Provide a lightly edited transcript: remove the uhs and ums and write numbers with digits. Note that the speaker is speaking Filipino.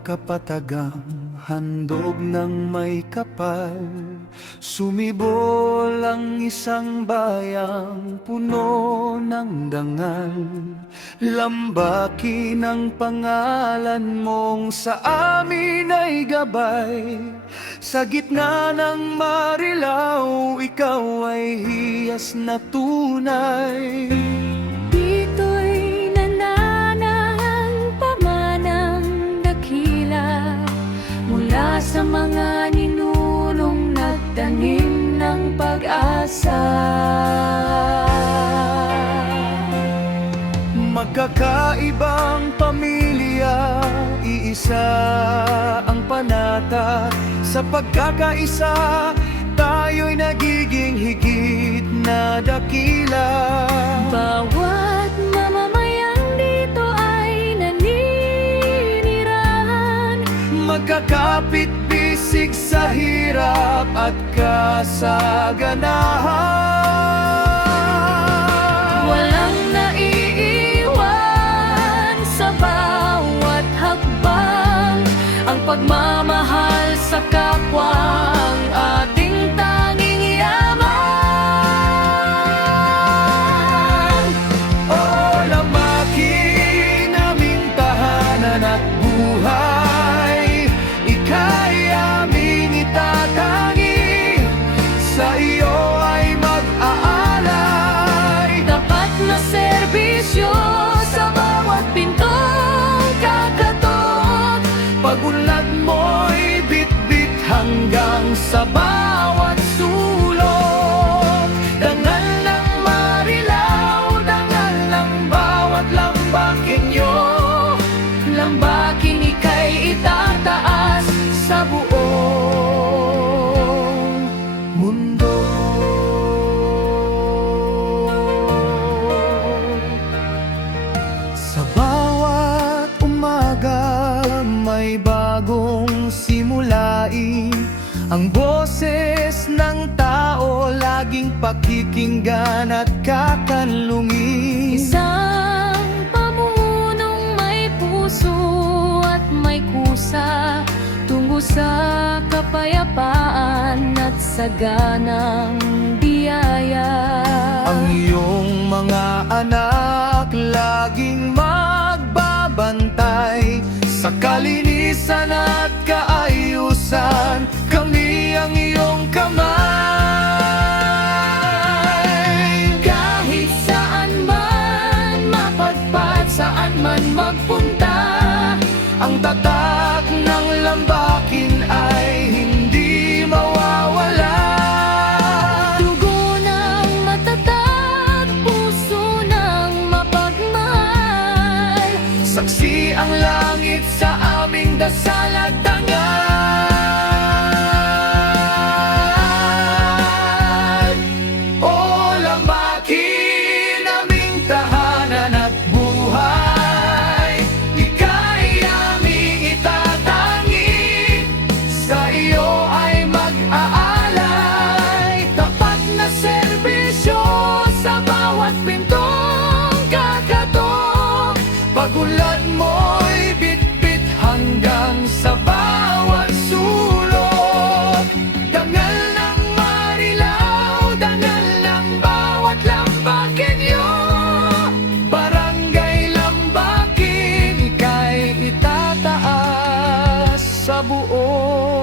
kapatagang handog ng may kapal. Sumibol ang isang bayang puno ng dangal. Lambakin ang pangalan mong sa amin ay gabay. Sa gitna ng marilaw, ikaw ay hiyas na tunay. Dito'y nananang pamanang dakila mula sa mga ninunong nagtanim ng pag-asa. Magkakaibang pamilya, iisa ang panata. Sa pagkakaisa, tayo'y nagiging higit na dakila. Bawat mamamayang dito ay naninirahan, Magkakapit-bisig sa hirap at kasaganahan. walang naiiwan sa bawat hakbang. Ang pagmamahal sa kapwa ang ating tanging yaman. O lamakin aming tahanan at buhay, ika'y aming itatangi, sa iyo ay mag-aalay. Tapat na serbisyo sa bawat pintong kakatok, Pag-unlad mo'y bit-bit hanggang sa bawat sulok. Dangal ng marilaw, dangal ng bawat lambakinyo. lambakin ika'y itataas sa buong Mundo. Sa bawat umaga may bagong simulain. Ang boses ng tao laging pakikinggan at kakanlungin. isang pamunong may puso at may kusa, tungo sa kapayapaan at saganang biyaya. Ang iyong mga anak laging magbabantay sa kalinisan at kaayusan. Kami ang iyong kamay. Kahit saan man mapadpad, saan man magpunta, Ang tatak ng lambakin ay hindi mawawala. dugo ng matatag, puso ng mapagmahal. Saksi ang langit sa aming dasal at dangal. O lamakin aming tahanan at buhay, ika'y aming itatangi, sa iyo ay mag-aalay. Tapat na serbisyo sa bawat pintong kakatok, Pag-unlad mo'y bit-bit hanggang sa bawat sulok. Dangal ng marilaw, dangal ng bawat lambakinyo. Barangay Lambakin, ika'y itataas sa buo